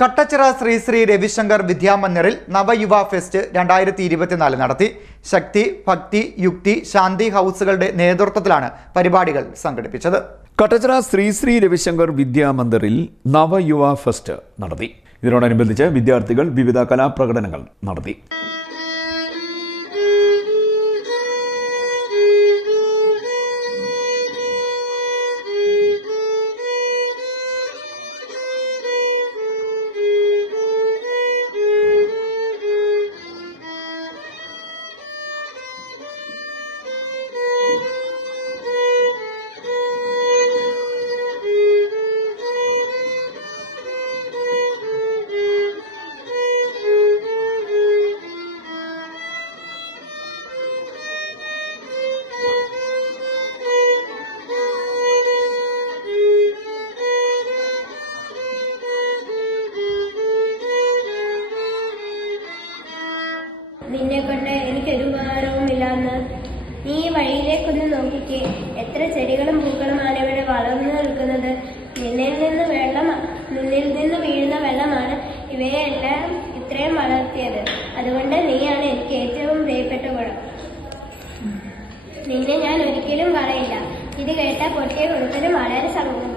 കട്ടച്ചിറ ശ്രീ ശ്രീ രവിശങ്കർ വിദ്യാമന്ദിറിൽ നവയുവ ഫെസ്റ്റ് രണ്ടായിരത്തി ഇരുപത്തിനാല് നടത്തി. ശക്തി ഭക്തി യുക്തി ശാന്തി ഹൗസുകളുടെ നേതൃത്വത്തിലാണ് പരിപാടികൾ സംഘടിപ്പിച്ചത്. കട്ടച്ചിറ ശ്രീ ശ്രീ രവിശങ്കർ വിദ്യാമന്ദിറിൽ നവയുവ ഫെസ്റ്റ് നടത്തി. ഇതിനോടനുബന്ധിച്ച് വിദ്യാർത്ഥികൾ വിവിധ കലാപ്രകടനങ്ങൾ നടത്തി. നിന്നെ കൊണ്ട് എനിക്കൊരു ഉപകാരവുമില്ലാന്ന് നീ വഴിയിലേക്കൊന്ന് നോക്കിക്കേ. എത്ര ചെടികളും പൂക്കളുമാണ് ഇവിടെ വളർന്നു നിൽക്കുന്നത്. നിന്നിൽ നിന്ന് വെള്ളം നിന്നിൽ നിന്ന് വീഴുന്ന വെള്ളമാണ് ഇവയെല്ലാം ഇത്രയും വളർത്തിയത്. അതുകൊണ്ട് നീയാണ് എനിക്ക് ഏറ്റവും പ്രിയപ്പെട്ട കുളം. നിന്നെ ഞാൻ ഒരിക്കലും പറയില്ല ഇത് കേട്ട പൊട്ടിയ കൊടുക്കലും വളരെ സങ്കടം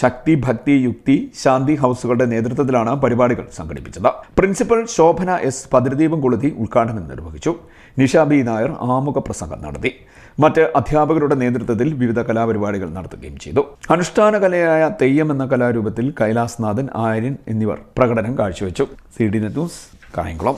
ശക്തി ഭക്തി യുക്തി ശാന്തി ഹൗസുകളുടെ നേതൃത്വത്തിലാണ് പരിപാടികൾ സംഘടിപ്പിച്ചത്. പ്രിൻസിപ്പൽ ശോഭന എസ് പതിരദീപം കൊളുത്തി ഉദ്ഘാടനം നിർവഹിച്ചു. നിഷാബി നായർ ആമുഖ പ്രസംഗം നടത്തി. മറ്റ് അധ്യാപകരുടെ നേതൃത്വത്തിൽ വിവിധ കലാപരിപാടികൾ നടത്തുകയും ചെയ്തു. അനുഷ്ഠാന കലയായ തെയ്യം എന്ന കലാരൂപത്തിൽ കൈലാസ്നാഥൻ ആര്യൻ എന്നിവർ പ്രകടനം കാഴ്ചവെച്ചു. C D news Kayamkulam.